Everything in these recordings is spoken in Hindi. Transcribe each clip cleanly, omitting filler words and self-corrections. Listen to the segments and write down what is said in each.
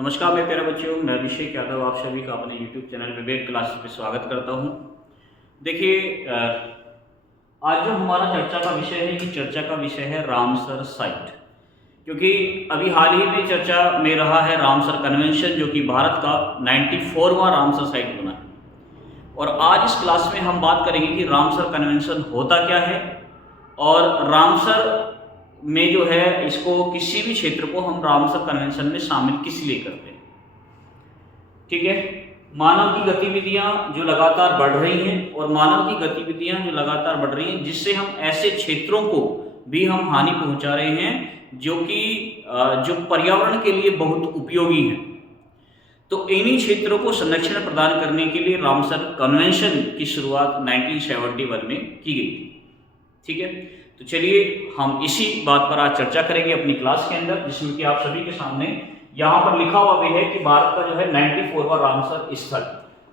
नमस्कार मेरे प्यारे बच्चों, मैं अभिषेक यादव आप सभी का अपने YouTube चैनल विवेक क्लासेस पे स्वागत करता हूँ। देखिए, आज जो हमारा चर्चा का विषय है, ये चर्चा का विषय है रामसर साइट। क्योंकि अभी हाल ही में चर्चा में रहा है रामसर कन्वेंशन, जो कि भारत का 94वां रामसर साइट बना है। और आज इस क्लास में हम बात करेंगे कि रामसर कन्वेंशन होता क्या है और रामसर में जो है इसको किसी भी क्षेत्र को हम रामसर कन्वेंशन में शामिल किस लिए करते हैं। ठीक है, मानव की गतिविधियां जो लगातार बढ़ रही हैं और मानव की गतिविधियां जो लगातार बढ़ रही हैं, जिससे हम ऐसे क्षेत्रों को भी हम हानि पहुंचा रहे हैं जो कि जो पर्यावरण के लिए बहुत उपयोगी हैं। तो इन्हीं क्षेत्रों को संरक्षण प्रदान करने के लिए रामसर कन्वेंशन की शुरुआत 1971 में की गई थी। ठीक है, तो चलिए हम इसी बात पर आज चर्चा करेंगे अपनी क्लास के अंदर, जिसमें कि आप सभी के सामने यहाँ पर लिखा हुआ भी है कि भारत का जो है 94वां रामसर स्थल।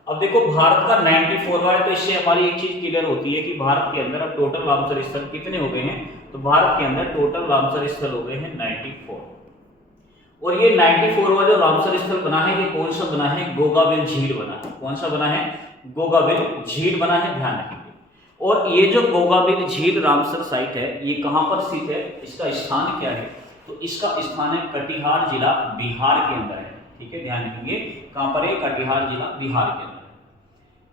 अब देखो, भारत का 94वां है, तो इससे हमारी एक चीज क्लियर होती है कि भारत के अंदर अब टोटल रामसर स्थल कितने हो गए हैं। तो भारत के अंदर टोटल रामसर स्थल हो गए हैं 94। और ये 94वां जो रामसर स्थल बना है, ये कौन सा बना है? गोगाबिल झील बना है। कौन सा बना है? गोगाबिल झील बना है, ध्यान रखेंगे। और ये जो गोगाबिल झील रामसर साइट है, ये कहां पर स्थित है? इसका स्थान क्या है? तो इसका स्थान है कटिहार जिला, बिहार के अंदर है। ठीक है, ध्यान रखेंगे कहां पर है? कटिहार जिला, बिहार के अंदर।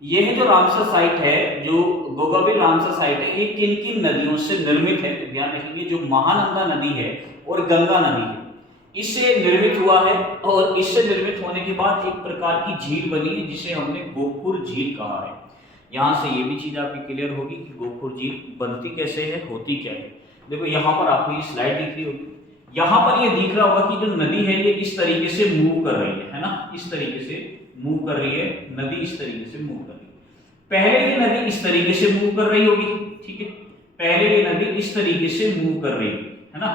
यह जो रामसर साइट है, जो गोगाबिल रामसर साइट है, ये किन किन नदियों से निर्मित है? तो ध्यान रखेंगे, जो महानंदा नदी है और गंगा नदी है, इससे निर्मित हुआ है। और इससे निर्मित होने के बाद एक प्रकार की झील बनी है, जिसे हमने गोखुर झील कहा है। यहाँ से ये भी चीज आपकी क्लियर होगी कि गोखुर झील बनती कैसे है, होती क्या है। देखो, यहाँ पर आपको ये स्लाइड दिख रही होगी, यहाँ पर ये दिख रहा होगा कि जो नदी है ये इस तरीके से मूव कर रही है ना, इस तरीके से मूव कर रही है नदी, इस तरीके से मूव कर रही है। पहले ये नदी इस तरीके से मूव कर रही होगी, ठीक है, पहले ये नदी इस तरीके से मूव कर रही है ना।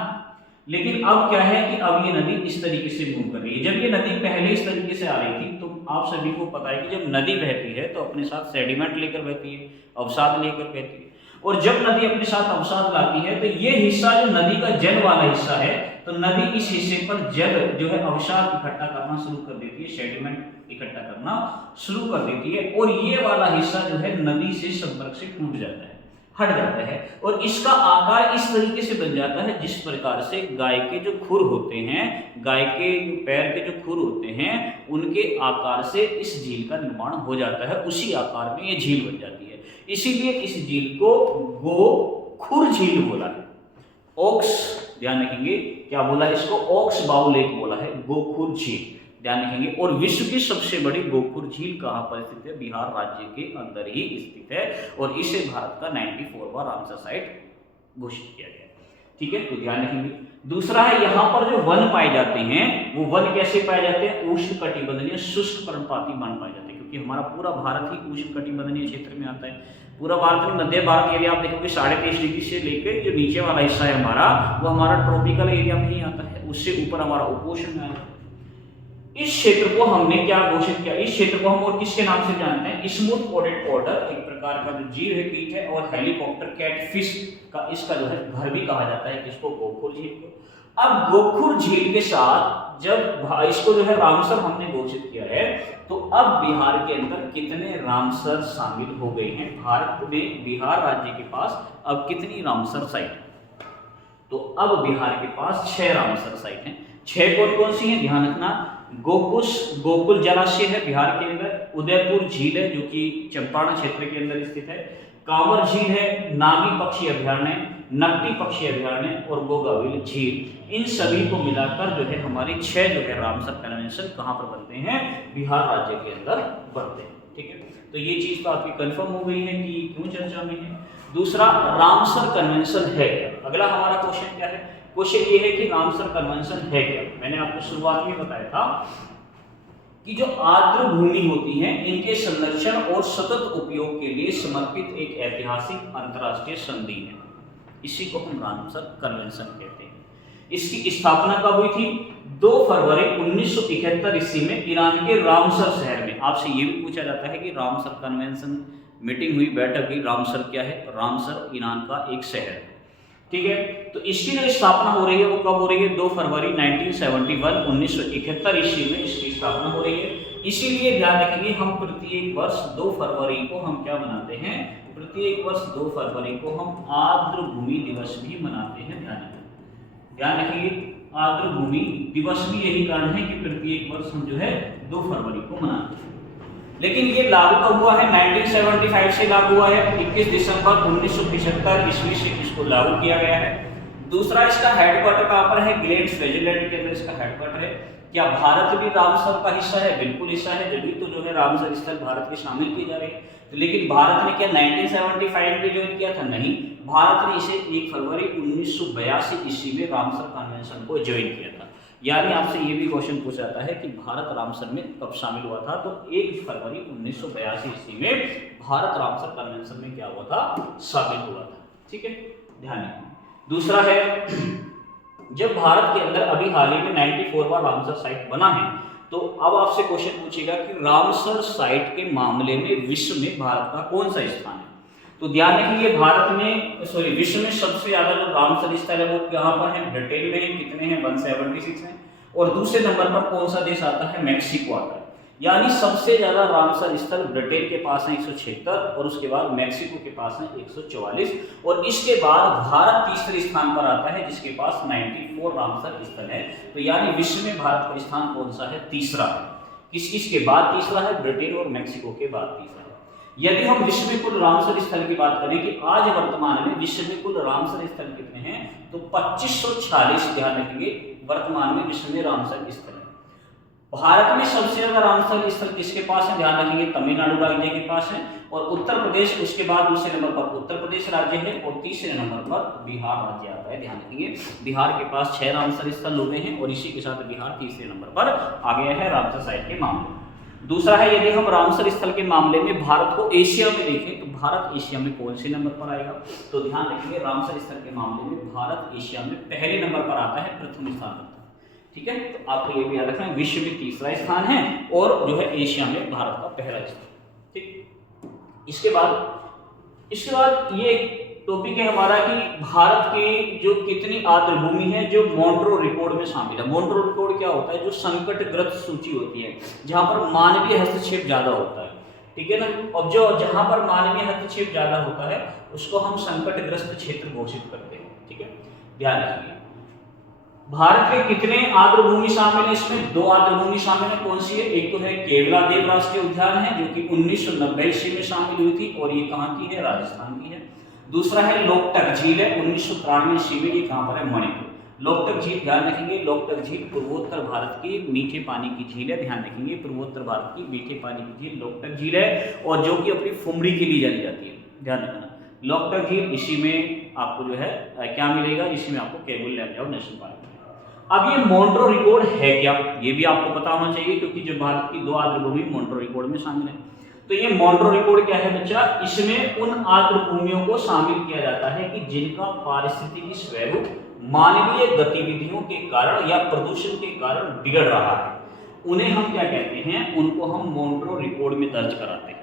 लेकिन अब क्या है कि अब ये नदी इस तरीके से मूव कर रही है। जब ये नदी पहले इस तरीके से आ रही थी, तो आप सभी को पता है कि जब नदी बहती है तो अपने साथ सेडिमेंट लेकर बहती है, अवसाद लेकर बहती है। और जब नदी अपने साथ अवसाद लाती है, तो ये हिस्सा जो नदी का जल वाला हिस्सा है, तो नदी इस हिस्से पर जल जो है अवसाद इकट्ठा करना शुरू कर देती है, सेडिमेंट इकट्ठा करना शुरू कर देती है। और ये वाला हिस्सा जो है नदी से संपर्क से टूट जाता है, हट जाता है, और इसका आकार इस तरीके से बन जाता है जिस प्रकार से गाय के जो खुर होते हैं, गाय के जो पैर के जो खुर होते हैं, उनके आकार से इस झील का निर्माण हो जाता है। उसी आकार में ये झील बन जाती है। इसीलिए इस झील को गोखुर झील बोला है। ओक्स, ध्यान रखेंगे क्या बोला है इसको? ओक्स बाउ लेक बोला है, गोखुर झील, ध्यान रखेंगे। और विश्व की सबसे बड़ी गोखुर झील कहां पर स्थित है? बिहार राज्य के अंदर ही स्थित है, और इसे भारत का 94वां रामसर साइट घोषित किया गया। ठीक है, तो ध्यान रखेंगे। दूसरा है, यहाँ पर जो वन पाए जाते हैं, वो वन कैसे पाए जाते हैं? उष्ण कटिबंधीय शुष्क पर्णपाती वन पाए जाते हैं, क्योंकि हमारा पूरा भारत ही उष्ण कटिबंधीय क्षेत्र में आता है। पूरा भारत में मध्य भारत एरिया आप देखोगे 23.5 डिग्री से लेकर जो नीचे वाला हिस्सा है हमारा, वो हमारा ट्रॉपिकल एरिया में ही आता है। उससे ऊपर हमारा उपोष्ण में आता है। इस क्षेत्र को हमने क्या घोषित किया? इस क्षेत्र को हम और किसके नाम से जानते हैं? स्मूथ कोडेड ऑर्डर, एक प्रकार का जो जीव है, कीट है, और हेलीकॉप्टर कैटफिश का इसका जो है घर भी कहा जाता है, किसको? गोखुर झील को। अब गोखुर झील के साथ जब इसको जो है रामसर हमने घोषित किया है, तो अब बिहार के अंदर कितने रामसर शामिल हो गए हैं? भारत में बिहार राज्य के पास अब कितनी रामसर साइट है? तो अब बिहार के पास 6 रामसर साइट हैं। 6 कौन कौन सी हैं? ध्यान रखना, गोकुल जलाशय है बिहार के अंदर, उदयपुर झील है जो कि चंपारण क्षेत्र के अंदर स्थित है, कांवर झील है, नागी पक्षी अभयारण्य, नकटी पक्षी अभयारण्य, और गोगाबिल झील। इन सभी को मिलाकर जो है हमारे 6 जो है रामसर कन्वेंशन कहां पर बनते हैं? बिहार राज्य के अंदर बनते हैं। ठीक है, तो ये चीज तो आपकी कंफर्म हो गई है कि क्यों चर्चा में है। दूसरा, रामसर कन्वेंशन है क्या? अगला हमारा क्वेश्चन क्या है? क्वेश्चन ये है कि रामसर कन्वेंशन है क्या? मैंने आपको शुरुआत में बताया था कि जो आर्द्र भूमि होती है, इनके संरक्षण और सतत उपयोग के लिए समर्पित एक ऐतिहासिक अंतर्राष्ट्रीय संधि है। इसी को हम रामसर कन्वेंशन कहते हैं। इसकी स्थापना कब हुई थी? 2 फरवरी 1971 ईस्वी में ईरान के रामसर शहर में। आपसे ये भी पूछा जाता है कि रामसर कन्वेंशन मीटिंग हुई, बैठक हुई, रामसर क्या है? रामसर ईरान का एक शहर है। ठीक है। तो इसकी जो स्थापना हो रही है वो कब हो रही है? 2 फरवरी 1971 1971 ईस्वी में इसकी स्थापना हो रही है। इसीलिए ध्यान रखेंगे हम प्रत्येक वर्ष 2 फरवरी को हम क्या मनाते हैं? प्रत्येक वर्ष 2 फरवरी को हम आर्द्रभूमि दिवस भी मनाते हैं। ध्यान रखिए, आर्द्रभूमि दिवस भी यही कारण है कि प्रत्येक वर्ष हम जो है 2 फरवरी को मनाते हैं। लेकिन ये लागू कब हुआ है? 1975 से लागू हुआ है। 21 दिसंबर 1975 ईस्वी से इसको लागू किया गया है। दूसरा, इसका हेडक्वार्टर कहाँ पर है? ग्लेड, स्विट्जरलैंड के अंदर इसका हेडक्वार्टर है। क्या भारत भी रामसर का हिस्सा है? बिल्कुल हिस्सा है, जब भी तो जो है रामसर स्थल भारत के शामिल किए जा रहे हैं। तो लेकिन भारत ने क्या 1975 में ज्वाइन किया था? नहीं, भारत ने इसे 1 फरवरी 1982 ईस्वी में रामसर कन्वेंशन को ज्वाइन किया था। यानी आपसे ये भी क्वेश्चन पूछा जाता है कि भारत रामसर में कब शामिल हुआ था? तो 1 फरवरी 1982 ईस्वी में भारत रामसर कन्वेंशन में क्या हुआ था? शामिल हुआ था। ठीक है, ध्यान रखिए। दूसरा है, जब भारत के अंदर अभी हाल ही में 94वां रामसर साइट बना है, तो अब आपसे क्वेश्चन पूछेगा कि रामसर साइट के मामले में विश्व में भारत का कौन सा स्थान है? तो ध्यान रखिए, भारत में विश्व में सबसे ज्यादा जो रामसर स्थल है वो कहाँ पर है? ब्रिटेन में है। कितने हैं? 176 हैं। और दूसरे नंबर पर कौन सा देश आता है? मैक्सिको आता है। यानी सबसे ज्यादा रामसर स्थल ब्रिटेन के पास है 176 और उसके बाद मैक्सिको के पास है 144 और इसके बाद भारत तीसरे स्थान पर आता है जिसके पास 94 रामसर स्थल है। तो यानी विश्व में भारत का स्थान कौन सा है? तीसरा है। किस किस के बाद तीसरा है? ब्रिटेन और मैक्सिको के बाद तीसरा है। यदि हम विश्व में कुल रामसर स्थल की बात करें कि आज वर्तमान में विश्व में कुल रामसर स्थल कितने हैं, तो 2546 ध्यान रखेंगे वर्तमान में विश्व में रामसर स्थल है। भारत में सबसे ज्यादा रामसर स्थल किसके पास है? ध्यान रखेंगे तमिलनाडु राज्य के पास है और उत्तर प्रदेश उसके बाद दूसरे नंबर पर उत्तर प्रदेश राज्य है और तीसरे नंबर पर बिहार राज्य आता है। ध्यान रखेंगे बिहार के पास 6 रामसर स्थल हुए हैं और इसी के साथ बिहार तीसरे नंबर पर आ गया है रामसर साइट के मामले में। दूसरा है, यदि हम रामसर स्थल के मामले में भारत को एशिया में देखें तो भारत एशिया में कौन से नंबर पर आएगा? तो ध्यान रखिए रामसर स्थल के मामले में भारत एशिया में पहले नंबर पर आता है, प्रथम स्थान पर। ठीक है, तो आपको ये भी याद रखना है विश्व में तीसरा स्थान है और जो है एशिया में भारत का पहला स्थान। ठीक, इसके बाद ये टॉपिक है हमारा कि भारत की जो कितनी आर्द्रभूमि है जो मॉन्ट्रो रिकॉर्ड में शामिल है। मॉन्ट्रो रिकॉर्ड क्या होता है? जो संकटग्रस्त सूची होती है जहां पर मानवीय हस्तक्षेप ज्यादा होता है। ठीक है ना, अब जो जहां पर मानवीय हस्तक्षेप ज्यादा होता है उसको हम संकटग्रस्त क्षेत्र घोषित करते हैं। ठीक है, ध्यान रखिए भारत के कितने आर्द्रभूमि शामिल है? इसमें 2 आर्द्रभूमि शामिल है। कौन सी है? एक तो है केवलादेव राष्ट्रीय उद्यान है जो कि 1990 ईस्वी में शामिल हुई थी और ये कहाँ की है? राजस्थान की है। दूसरा है लोकटक झील है 1993 ईस्वी में, ये कहाँ पर है? मणिपुर। लोकटक झील ध्यान रखेंगे, लोकटक झील पूर्वोत्तर भारत की मीठे पानी की झील है। ध्यान रखेंगे पूर्वोत्तर भारत की मीठे पानी की झील लोकटक झील है और जो कि अपनी फुमड़ी के लिए जानी जाती है। ध्यान रखना लोकटक झील, इसी में आपको जो है क्या मिलेगा? इसी में आपको केबुल लैमजाओ नेशनल पार्क। अब ये मॉन्ट्रो रिकॉर्ड है क्या? ये भी आपको पता होना चाहिए क्योंकि जो भारत की 2 आर्द्रभूमि मॉन्ट्रो रिकॉर्ड में शामिल है। तो ये मॉन्ट्रो रिकॉर्ड क्या है बच्चा? इसमें उन आर्द्रभूमियों को शामिल किया जाता है कि जिनका पारिस्थितिकी स्वरूप मानवीय गतिविधियों के कारण या प्रदूषण के कारण बिगड़ रहा है, उन्हें हम क्या कहते हैं? उनको हम मॉन्ट्रो रिकॉर्ड में दर्ज कराते हैं।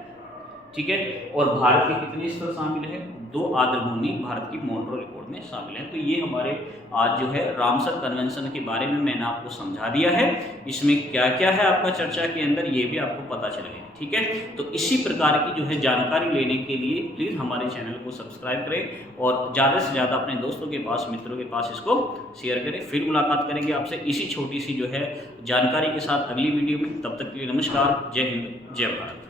ठीक है, और भारत के कितने स्थल शामिल है? 2 आर्द्रभूमि भारत की मॉन्ट्रो रिकॉर्ड में शामिल है। तो ये हमारे आज जो है रामसर कन्वेंशन के बारे में मैंने आपको समझा दिया है। इसमें क्या क्या है आपका चर्चा के अंदर ये भी आपको पता चलेगा। ठीक है, तो इसी प्रकार की जो है जानकारी लेने के लिए प्लीज़ हमारे चैनल को सब्सक्राइब करें और ज़्यादा से ज़्यादा अपने दोस्तों के पास, मित्रों के पास इसको शेयर करें। फिर मुलाकात करेंगे आपसे इसी छोटी सी जो है जानकारी के साथ अगली वीडियो में। तब तक के लिए नमस्कार, जय हिंद, जय भारत।